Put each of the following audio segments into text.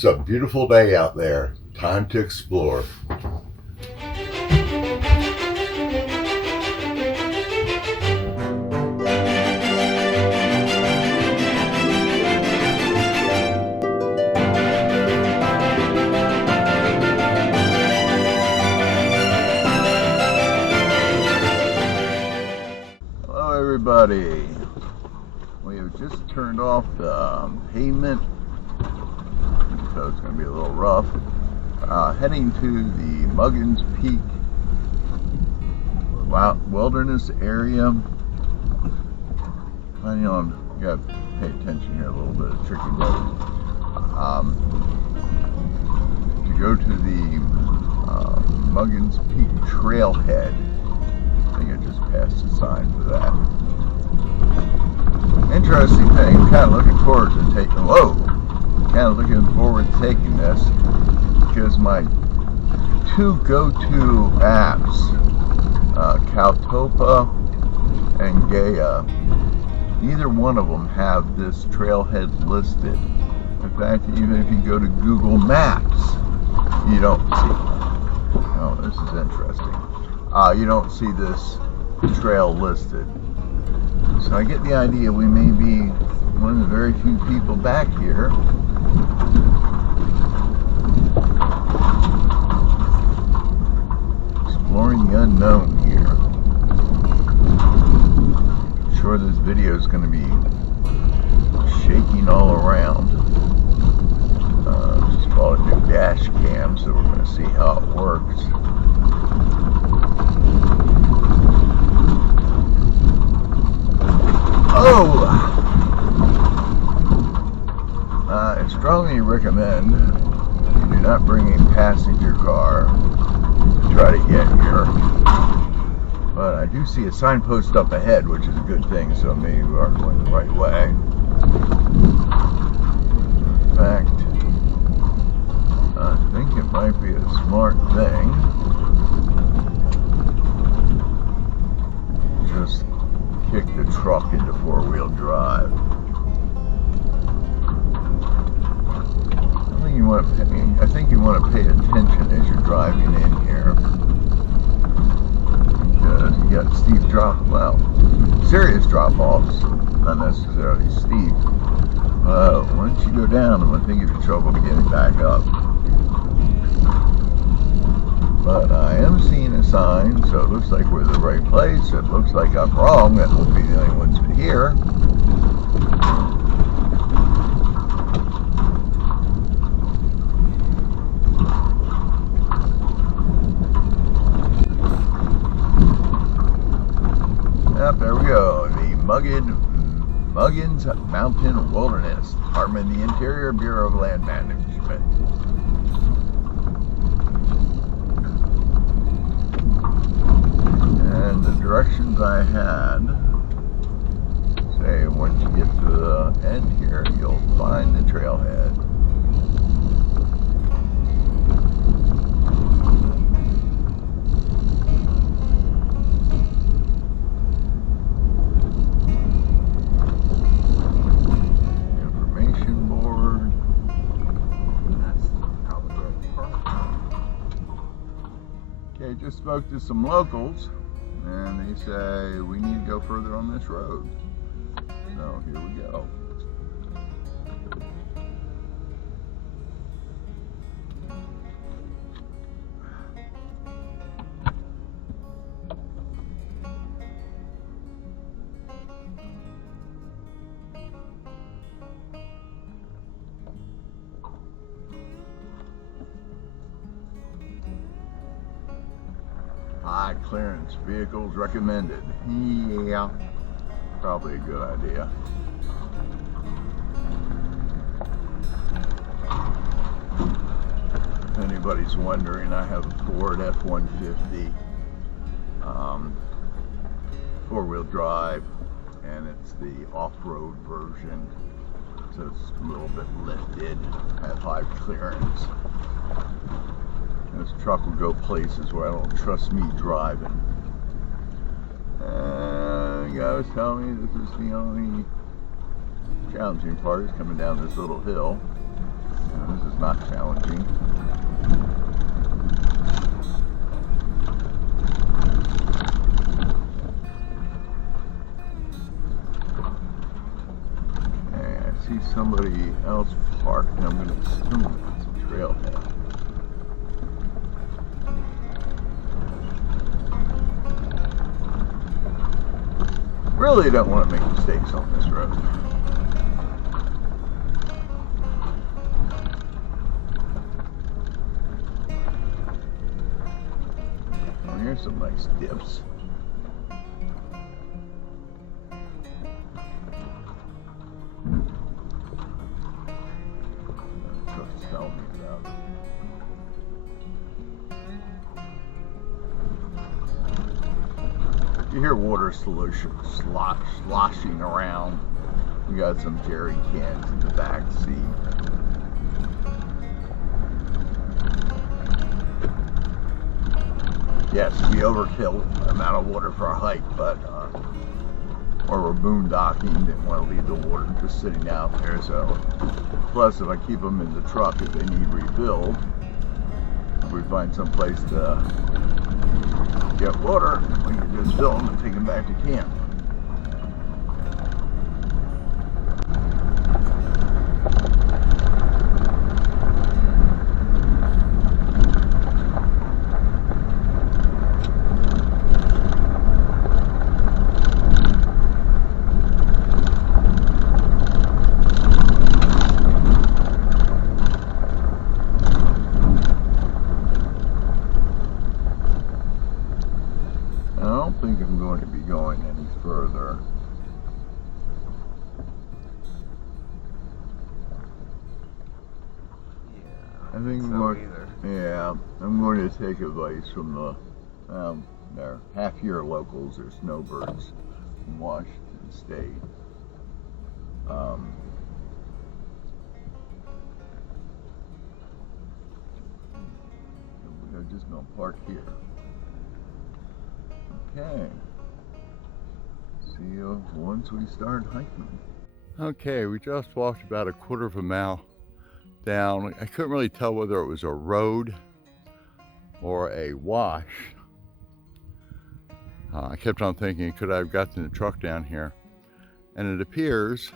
It's a beautiful day out there. Time to explore. Hello everybody. We have just turned off the pavement, so it's going to be a little rough. Heading to the Muggins Peak wilderness area. You got to pay attention here, a little bit of tricky road. To go to the Muggins Peak trailhead. I think I just passed the sign for that. Interesting thing, kind of looking forward to taking this, because my two go-to apps, Caltopa and Gaia, neither one of them have this trailhead listed. In fact, even if you go to Google Maps, you don't see. Oh, this is interesting. You don't see this trail listed. So I get the idea we may be one of the very few people back here exploring the unknown here. I'm sure this video is going to be shaking all around. Just bought a new dash cam, so we're going to see how it works. I strongly recommend you do not bring a passenger car to try to get here. But I do see a signpost up ahead, which is a good thing, so maybe we are going the right way. In fact, I think it might be a smart thing. Just kick the truck into four-wheel drive. I think you want to pay attention as you're driving in here, because you got steep serious drop-offs, not necessarily steep. Once you go down, I'm going to think you're in trouble getting back up. But I am seeing a sign, so it looks like we're in the right place. It looks like I'm wrong, that we'll be the only ones here. Yep, there we go. The Muggins Mountain Wilderness Department of the Interior, Bureau of Land Management. And the directions I had say once you get to the end here, you'll find the trailhead. Information board. Okay, just spoke to some locals, and they say we need to go further on this road. So here we go. High clearance vehicles recommended. Yeah, probably a good idea. If anybody's wondering, I have a Ford F-150 four-wheel drive, and it's the off-road version, so it's a little bit lifted, have high clearance. This truck will go places where I don't trust me driving. The guy was telling me this is the only challenging part is coming down this little hill. This is not challenging. Okay, I see somebody else parked, and I'm going to assume it's a trailhead. Really don't want to make mistakes on this road. Oh, here's some nice dips. Trucks tell me about. You hear water solution sloshing around. We got some jerry cans in the back seat. Yes, we overkill the amount of water for our hike, but or we're boondocking, didn't want to leave the water just sitting out there. So, plus if I keep them in the truck, if they need refilled, if we find some place to get water, we can just fill them and take them back to camp. I don't think I'm going to be going any further. Yeah, I think I'm going to take advice from the their half-year locals or snowbirds from Washington State. We're just going to park here. Okay. See you once we start hiking. Okay, we just walked about a quarter of a mile down. I couldn't really tell whether it was a road or a wash. I kept on thinking, could I have gotten the truck down here? And it appears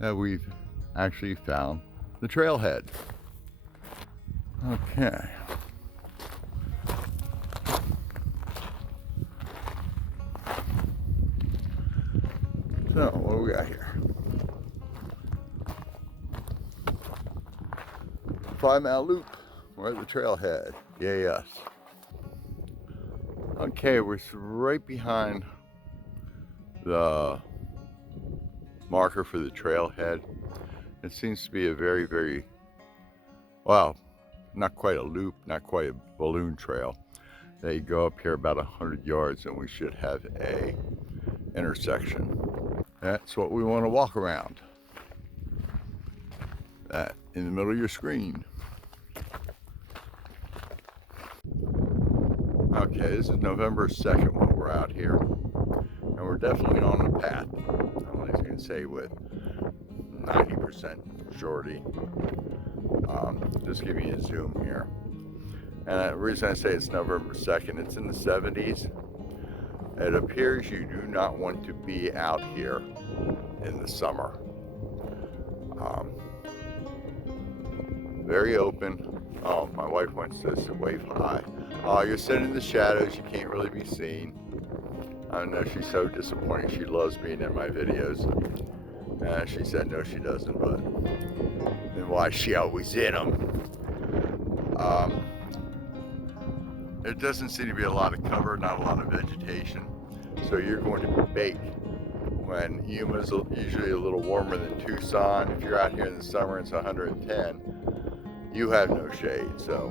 that we've actually found the trailhead. Okay. So, what do we got here? 5-mile loop. We're at the trailhead. Yes. Okay, we're right behind the marker for the trailhead. It seems to be a very, very, well, not quite a loop, not quite a balloon trail. They go up here about 100 yards and we should have a intersection. That's what we want to walk around. That in the middle of your screen. Okay, this is November 2nd when we're out here. And we're definitely on the path. I'm just going to say with 90% surety. Just giving you a zoom here. And the reason I say it's November 2nd, it's in the 70s. It appears you do not want to be out here in the summer. Very open. Oh, my wife wants us to wave hi. Oh, you're sitting in the shadows, you can't really be seen. I know she's so disappointed. She loves being in my videos. She said no, she doesn't, but then why is she always in them? There doesn't seem to be a lot of cover, not a lot of vegetation. So you're going to bake. When Yuma's usually a little warmer than Tucson, if you're out here in the summer it's 110, you have no shade, so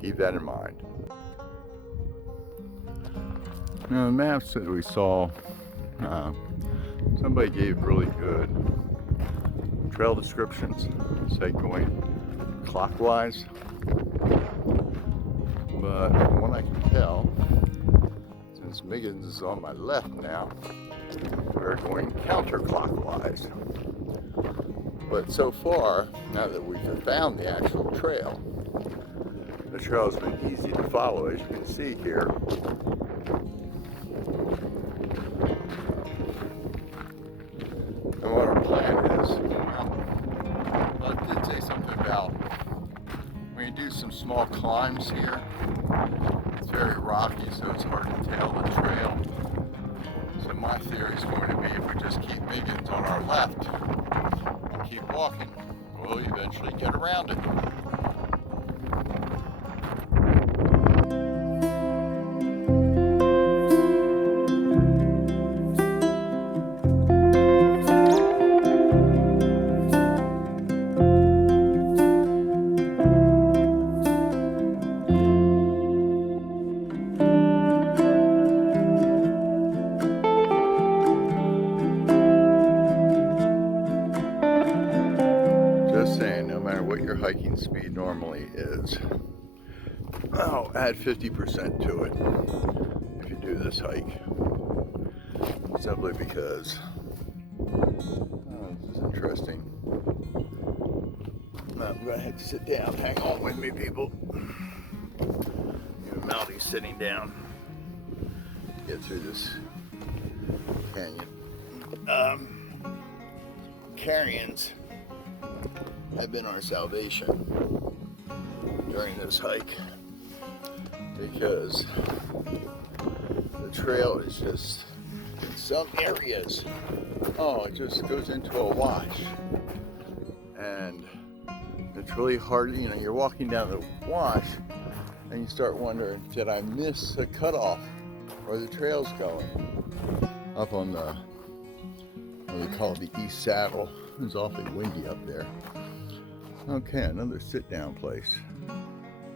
keep that in mind. Now the maps that we saw, somebody gave really good trail descriptions, say going clockwise, but from what I can tell, since Muggins is on my left now, we're going counterclockwise. But so far, now that we've found the actual trail, the trail has been easy to follow, as you can see here. And what our plan is, well, I did say something about when you do some small climbs here, it's very rocky, so it's hard to tell the trail. So my theory is going to be if we just keep Muggins on our left and keep walking, we'll eventually get around it. Hiking speed normally is, oh, add 50% to it if you do this hike, simply because this is interesting. I'm gonna have to sit down. Hang on with me, people. Even Maldy's sitting down. Get through this canyon. Carrions have been our salvation during this hike because the trail is just, in some areas, oh, it just goes into a wash, and it's really hard. You know, you're walking down the wash and you start wondering, did I miss a cutoff where the trail's going? Up on the, what they call it, the east saddle. It's awfully windy up there. Okay, another sit-down place. I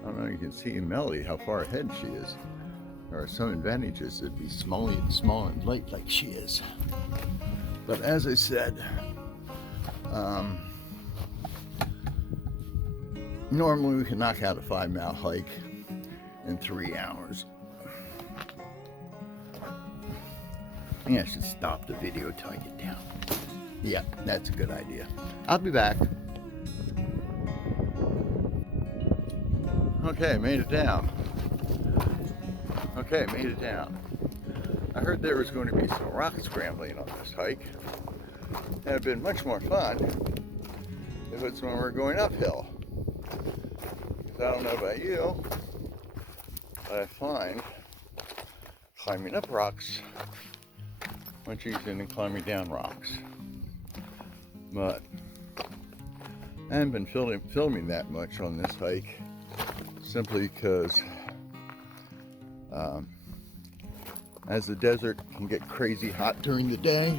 don't know, you can see Melody how far ahead she is. There are some advantages to be small and light like she is. But as I said, normally we can knock out a 5-mile hike in 3 hours. I think I should stop the video till I get down. Yeah, that's a good idea. I'll be back. Okay, made it down. Okay, made it down. I heard there was going to be some rock scrambling on this hike. It would have been much more fun if it's when we're going uphill. Because I don't know about you, but I find climbing up rocks much easier than climbing down rocks. But I haven't been filming that much on this hike, simply because as the desert can get crazy hot during the day,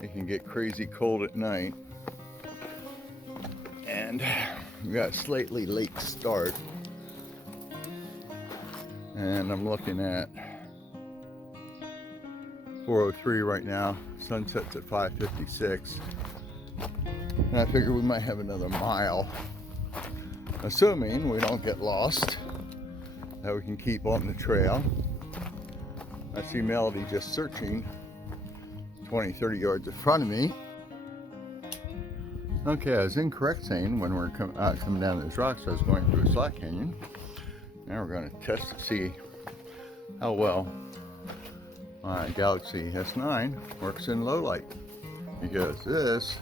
it can get crazy cold at night, and we got a slightly late start, and I'm looking at 4:03 right now. Sunset's at 5:56, and I figure we might have another mile, assuming we don't get lost, that we can keep on the trail. I see Melody just searching 20-30 yards in front of me. Okay, I was incorrect saying when we're coming down these rocks I was going through a slot canyon. Now we're going to test to see how well my Galaxy S9 works in low light, because this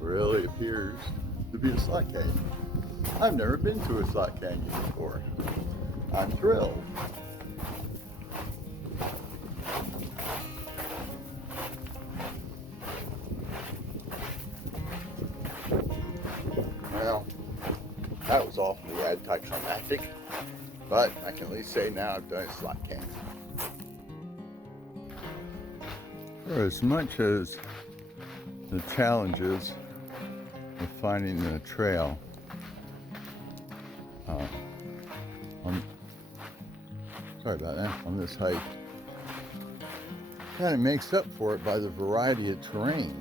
really appears to be a slot canyon. I've never been to a slot canyon before. I'm thrilled. Well, that was awfully anticlimactic, but I can at least say now I've done a slot canyon. For as much as the challenges of finding the trail, sorry about that, on this hike, kind of makes up for it by the variety of terrain.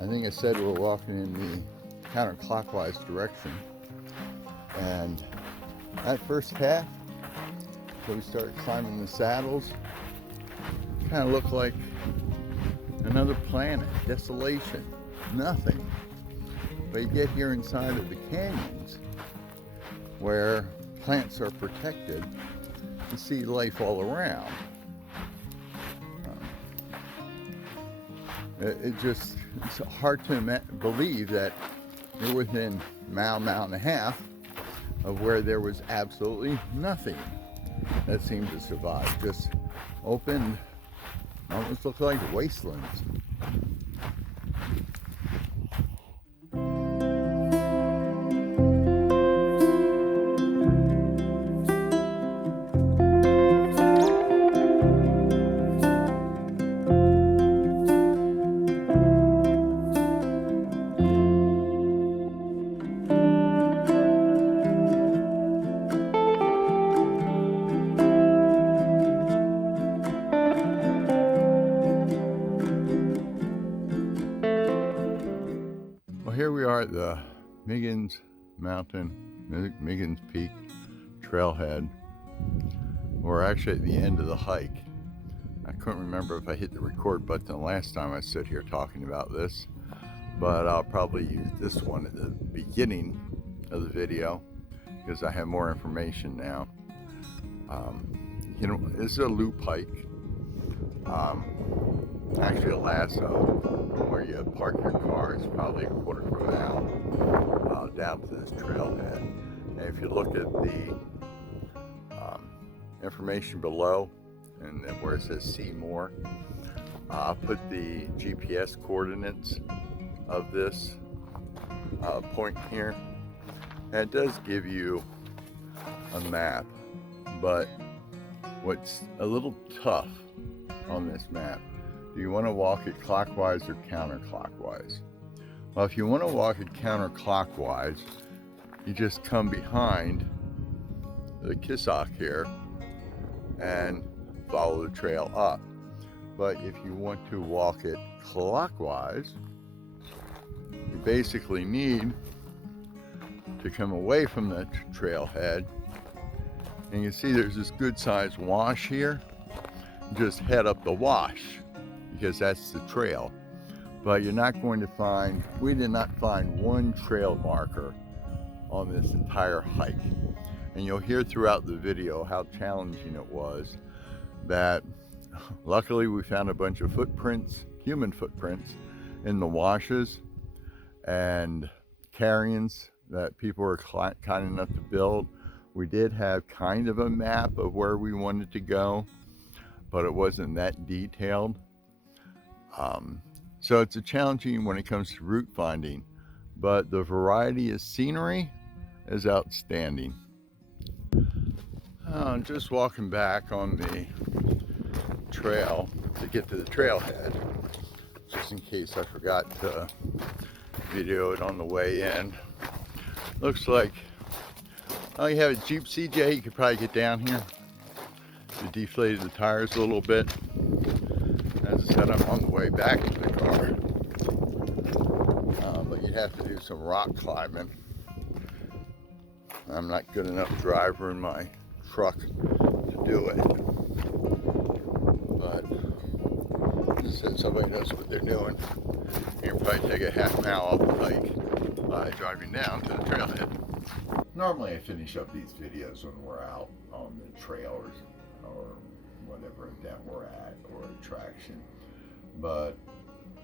I think I said we're walking in the counterclockwise direction, and that first half, so we start climbing the saddles, kind of looked like an another planet, desolation, nothing. But you get here inside of the canyons where plants are protected and see life all around. It's hard to believe that you're within a mile and a half of where there was absolutely nothing that seemed to survive. Just open, almost look like wastelands. Well, here we are at the Muggins Peak Trailhead. We're actually at the end of the hike. I couldn't remember if I hit the record button the last time I stood here talking about this, but I'll probably use this one at the beginning of the video because I have more information now. You know, this is a loop hike. Actually a lasso where you park your car is probably a quarter of a mile down to this trailhead. And if you look at the information below and then where it says see more, I'll put the GPS coordinates of this point here. And it does give you a map, but what's a little tough on this map, do you want to walk it clockwise or counterclockwise? Well, if you want to walk it counterclockwise, you just come behind the kissock here and follow the trail up. But if you want to walk it clockwise, you basically need to come away from the trailhead, and you see there's this good sized wash here. Just head up the wash because that's the trail. But you're not going to find, we did not find one trail marker on this entire hike. And you'll hear throughout the video how challenging it was. That luckily we found a bunch of footprints, human footprints, in the washes and carrions that people were kind enough to build. We did have kind of a map of where we wanted to go, but it wasn't that detailed. So it's a challenging when it comes to route finding, but the variety of scenery is outstanding. I'm just walking back on the trail to get to the trailhead, just in case I forgot to video it on the way in. Looks like, oh, you have a Jeep CJ, you could probably get down here. You deflated the tires a little bit. As I said, I'm on the way back to the car. But you'd have to do some rock climbing. I'm not good enough driver in my truck to do it. But since somebody knows what they're doing, you can probably take a half mile off the hike by driving down to the trailhead. Normally I finish up these videos when we're out on the trails or whatever event we're at or attraction, but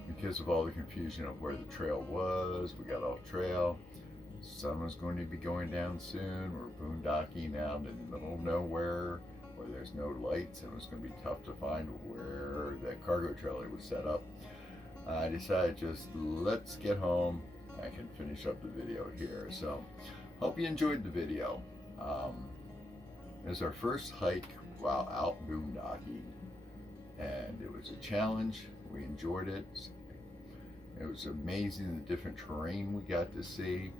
because of all the confusion of where the trail was, we got off trail. Sun was going to be going down soon. We're boondocking out in the middle of nowhere where there's no lights, and it was going to be tough to find where that cargo trailer was set up. I decided just let's get home. I can finish up the video here. So hope you enjoyed the video. It was our first hike while out boondocking, and it was a challenge. We enjoyed it. It was amazing the different terrain we got to see.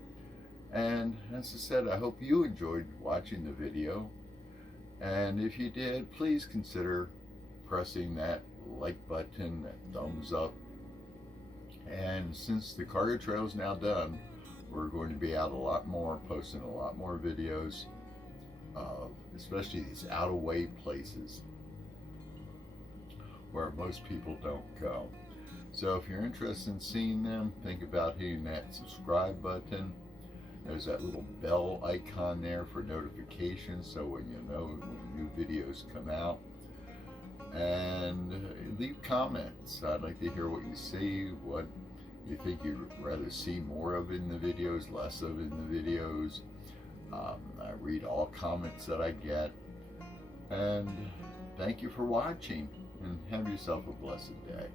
And as I said, I hope you enjoyed watching the video. And if you did, please consider pressing that like button, that thumbs up. And since the cargo trail is now done, we're going to be out a lot more, posting a lot more videos of especially these out of way places where most people don't go. So if you're interested in seeing them, think about hitting that subscribe button. There's that little bell icon there for notifications, so when you know when new videos come out. And leave comments. I'd like to hear what you see, what you think you'd rather see more of in the videos, less of in the videos. I read all comments that I get. And thank you for watching, and have yourself a blessed day.